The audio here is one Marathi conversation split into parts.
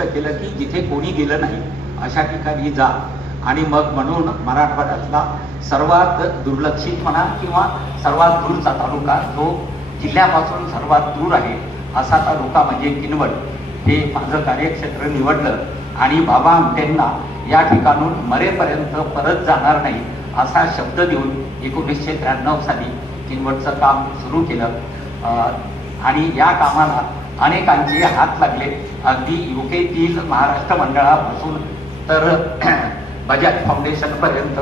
स्पष्ट केलं की जिथे कोणी गेलं नाही अशा ठिकाणी जा. आणि मग म्हणून मराठवाड्यातला सर्वात दुर्लक्षित म्हणा किंवा सर्वात दूरचा तालुका जो जिल्ह्यापासून सर्वात दूर आहे असा तालुका म्हणजे किनवट. हे माझं कार्यक्षेत्र निवडलं आणि बाबा आमटेंना या ठिकाणून मरेपर्यंत परत जाणार नाही असा शब्द देऊन एकोणीसशे त्र्याण्णव साली किनवटचं काम सुरू केलं. आणि या कामाला अनेकांचे हात लागले. अगदी युकेतील महाराष्ट्र मंडळापासून तर बजाज फाउंडेशनपर्यंत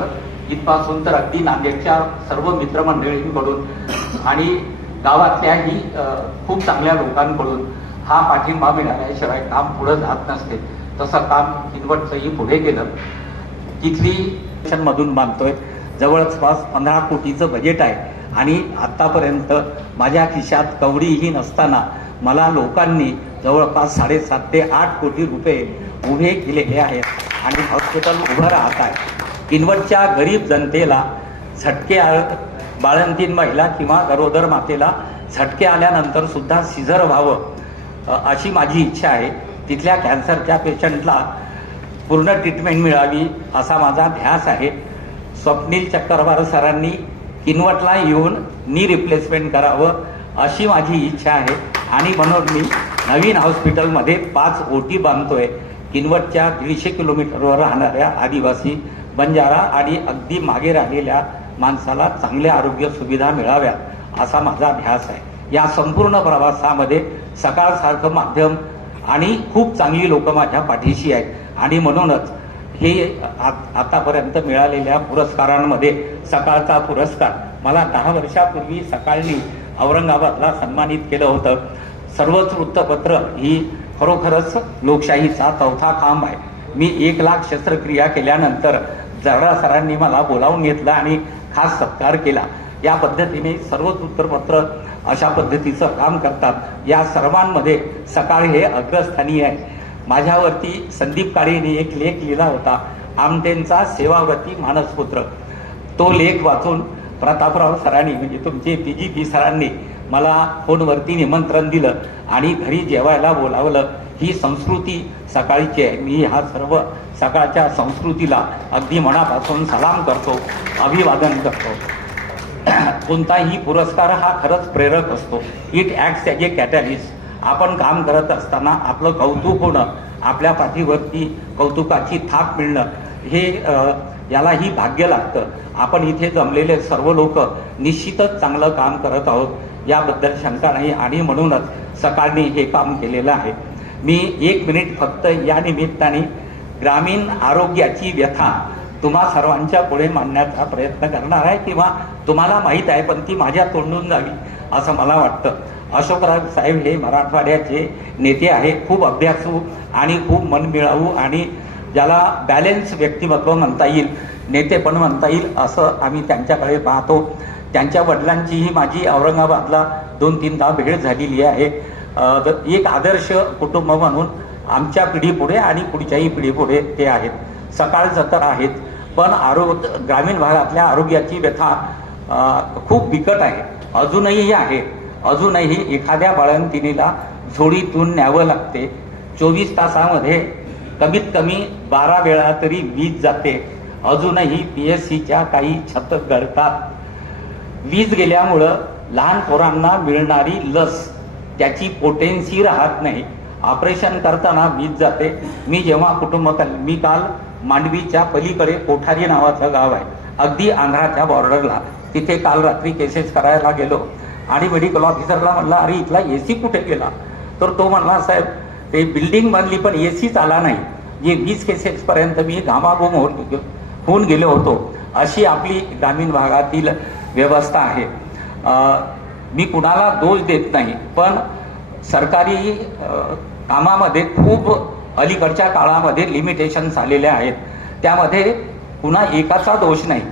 इथपासून तर अगदी नांदेडच्या सर्व मित्रमंडळींकडून आणि गावातल्याही खूप चांगल्या लोकांकडून हा पाठिंबा मिळाल्याशिवाय काम पुढं जात नसते. तसं काम किनवटचंही पुढे गेलं. तिथली मधून बांधतोय. जवळपास पंधरा कोटीचं बजेट आहे. आणि आतापर्यंत माझ्या खिशात कवडीही नसताना मला लोकांनी जवळपास साडेसात ते आठ कोटी रुपये उभे केलेले आहेत. आणि हॉस्पिटल उभं राहत आहे. किनवटच्या गरीब जनतेला झटके बाळंतीन महिला किंवा गरोदर मातेला झटके आल्यानंतर सुद्धा सिझर व्हावं अशी माझी इच्छा आहे. तिथल्या कॅन्सरच्या पेशंटला पूर्ण ट्रीटमेंट मिळावी असा माझा ध्यास आहे. स्वप्नील चक्रवार सरांनी किनवटला येऊन नी रिप्लेसमेंट करावं अशी माझी इच्छा आहे. आणि म्हणून मी नवीन हॉस्पिटलमध्ये पाच ओटी बांधतोय. किनवटच्या दीडशे किलोमीटरवर राहणाऱ्या आदिवासी बंजारा आणि अगदी मागे राहिलेल्या माणसाला चांगल्या आरोग्य सुविधा मिळाव्यात असा माझा ध्यास आहे. या संपूर्ण प्रवासामध्ये सकाळसारखं माध्यम आणि खूप चांगली लोक माझ्या पाठीशी आहेत. आणि म्हणूनच हे आतापर्यंत मिळालेल्या पुरस्कारांमध्ये सकाळचा पुरस्कार मला दहा वर्षापूर्वी सकाळनी औरंगाबादला सन्मानित केलं होतं. सर्वच वृत्तपत्र ही खरोखरच लोकशाहीचा चौथा खांब आहे. मी एक लाख शस्त्रक्रिया केल्यानंतर जरा सरांनी मला बोलावून घेतलं आणि खास सत्कार केला. या पद्धतीने सर्वच वृत्तपत्र अशा पद्धतीचं काम करतात. या सर्वांमध्ये सकाळ हे अग्रस्थानी आहे. माझ्यावरती संदीप काळेने एक लेख लिहिला होता. आमटेंचा सेवावती मानसपुत्र. तो लेख वाचून प्रतापराव सरांनी म्हणजे तुमचे पी जी पी सरांनी मला फोनवरती निमंत्रण दिलं आणि घरी जेवायला बोलावलं. ही संस्कृती सकाळीची आहे. मी ह्या सर्व सकाळच्या संस्कृतीला अगदी मनापासून सलाम करतो अभिवादन करतो. कोणताही पुरस्कार हा खरंच प्रेरक असतो. It acts as a catalyst आपण काम करत असताना आपलं कौतुक होणं आपल्या पाठीवरती कौतुकाची थाप मिळणं हे यालाही भाग्य लागतं. आपण इथे जमलेले सर्व लोक निश्चितच चांगलं काम करत आहोत. याबद्दल शंका नाही आणि म्हणूनच सकाळनी हे काम केलेलं आहे. मी एक मिनिट फक्त या निमित्ताने ग्रामीण आरोग्याची व्यथा तुम्हा सर्वांच्या पुढे मांडण्याचा प्रयत्न करणार आहे किंवा तुम्हाला माहीत आहे पण ती माझ्या तोंडून जावी असं मला वाटतं. अशोकराव साहेब हे मराठवाड्याचे नेते आहेत. खूप अभ्यासू आणि खूप मनमिळावू आणि ज्याला बॅलेन्स व्यक्तिमत्व म्हणता येईल नेते पण म्हणता येईल असं आम्ही त्यांच्याकडे पाहतो. त्यांच्या वडिलांचीही माझी औरंगाबादला दोन तीनदा भेट झालेली आहे. एक आदर्श कुटुंब म्हणून आमच्या पिढीपुढे आणि पुढच्याही पिढीपुढे ते आहेत. सकाळ जतर आहेत पण आरोग्य ग्रामीण भागातल्या आरोग्याची व्यथा खूप बिकट आहे. अजूनही आहे. अजूनही एखाद्या बाळंतिणीला झोडीतून न्यावं लागते. चोवीस तासामध्ये कमीत कमी बारा वेळा तरी वीज जाते. अजूनही पी एस सीच्या काही छत गळतात वीज गेल्यामुळं लहान पोरांना मिळणारी लस त्याची पोटेन्सी राहत नाही. ऑपरेशन करताना वीज जाते. मी जेव्हा कुटुंब मी काल मांडवीच्या पलीकडे कोठारी नावाचं गाव आहे. अगदी आंध्राच्या बॉर्डरला तिथे काल रात्री केसेस करायला गेलो. आणि मेडिकल ऑफिसरला म्हणला अरे इथला ए सी कुठे गेला? तर तो म्हणला साहेब ते बिल्डिंग बांधली पण ए सीच आला नाही. जे वीस केसेसपर्यंत मी घामाघूम होऊन होऊन गेलो होतो. अशी आपली ग्रामीण भागातील व्यवस्था आहे. मी कुणाला दोष देत नाही पण सरकारी कामामध्ये खूप अलीकडच्या काळामध्ये लिमिटेशन्स आलेले आहेत. त्यामध्ये पुन्हा एकाचा दोष नाही.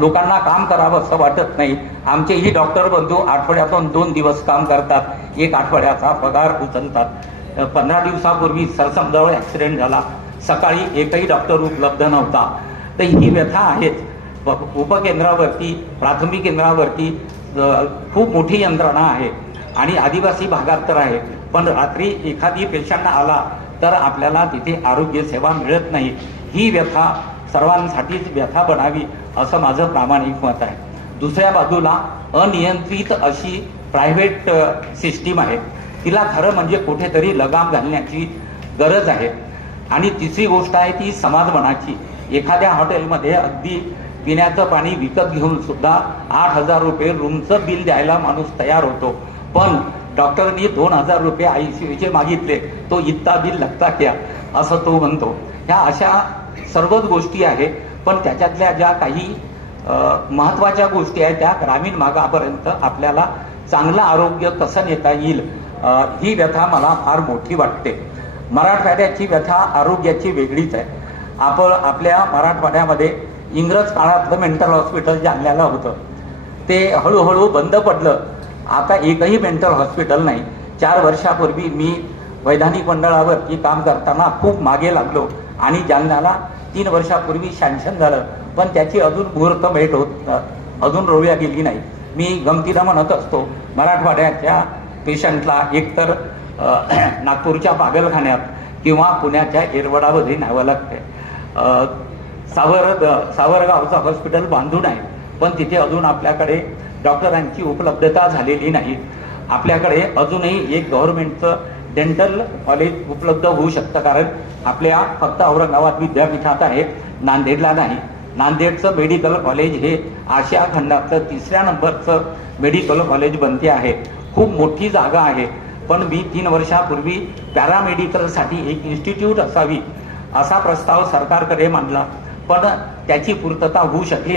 लोकांना काम करावं असं वाटत नाही. आमचेही डॉक्टर बंधू आठवड्यातून दोन दिवस काम करतात. एक आठवड्याचा पगार उचलतात. पंधरा दिवसापूर्वी सरसमजवळ ॲक्सिडेंट झाला. सकाळी एकही डॉक्टर उपलब्ध नव्हता. तर ही व्यथा आहेच उपकेंद्रावरती प्राथमिक केंद्रावरती खूप मोठी यंत्रणा आहे. आणि आदिवासी भागात तर आहे. पण रात्री एखादी पेशंट आला तर आपल्याला तिथे आरोग्य सेवा मिळत नाही. ही व्यथा सर्वांसाठीच व्यथा बनावी असं माझं प्रामाणिक मत आहे. दुसऱ्या बाजूला अनियंत्रित अशी प्रायव्हेट सिस्टीम आहे. तिला खरं म्हणजे कुठेतरी लगाम घालण्याची गरज आहे. आणि तिसरी गोष्ट आहे ती समाजमनाची. एखाद्या हॉटेलमध्ये अगदी पिण्याचं पाणी विकत घेऊन सुद्धा आठ हजार रुपये रूमचं बिल द्यायला माणूस तयार होतो. पण डॉक्टरनी दोन हजार रुपये आय सी यूचे मागितले. तो इत्ता बिल लगता क्या? असं तो म्हणतो. ह्या अशा सर्वच गोष्टी आहेत. पण त्याच्यातल्या ज्या काही महत्त्वाच्या गोष्टी आहेत त्या ग्रामीण भागापर्यंत आपल्याला चांगलं आरोग्य कसं नेता येईल ही व्यथा मला फार मोठी वाटते. मराठवाड्याची व्यथा आरोग्याची वेगळीच आहे. आपण आपल्या मराठवाड्यामध्ये इंग्रज काळातलं मेंटल हॉस्पिटल जे आणलेलं होतं ते हळूहळू बंद पडलं. आता एकही मेंटल हॉस्पिटल नाही. चार वर्षापूर्वी मी वैधानिक मंडळावरती काम करताना खूप मागे लागलो आणि जालन्याला तीन वर्षापूर्वी सँक्शन झालं. पण त्याची अजून मुहूर्त भेट होत अजून रोव्या गेली नाही. मी गमतीला म्हणत असतो मराठवाड्याच्या पेशंटला एकतर नागपूरच्या पागलखान्यात किंवा पुण्याच्या एरवडामध्ये न्यावं लागते अ, सावर सावरगावचं हॉस्पिटल बांधून आहे. पण तिथे अजून आपल्याकडे डॉक्टरांची उपलब्धता झालेली नाही. आपल्याकडे अजूनही एक गव्हर्नमेंटचं डेंटल कॉलेज उपलब्ध होऊ शकतं कारण आपल्या फक्त औरंगाबाद विद्यापीठात आहे नांदेडला नाही. नांदेडचं मेडिकल कॉलेज हे आशिया खंडातलं तिसऱ्या नंबरचं मेडिकल कॉलेज बनते आहे. खूप मोठी जागा आहे. पण मी तीन वर्षापूर्वी पॅरामेडिकलसाठी एक इन्स्टिट्यूट असावी असा प्रस्ताव सरकारकडे मांडला. पण त्याची पूर्तता होऊ शकली